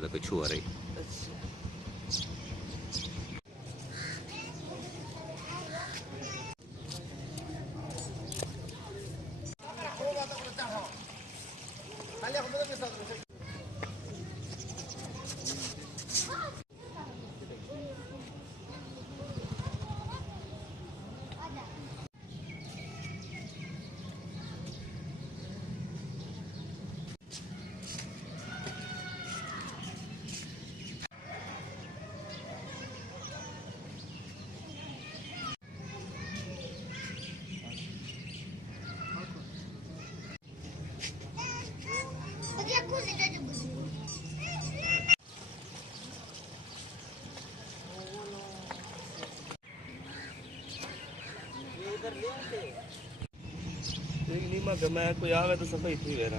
कहता कोई छुआ रही। मैं कोई आवे तो सब इतनी वेरा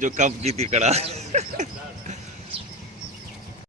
जो कब की थी कड़ा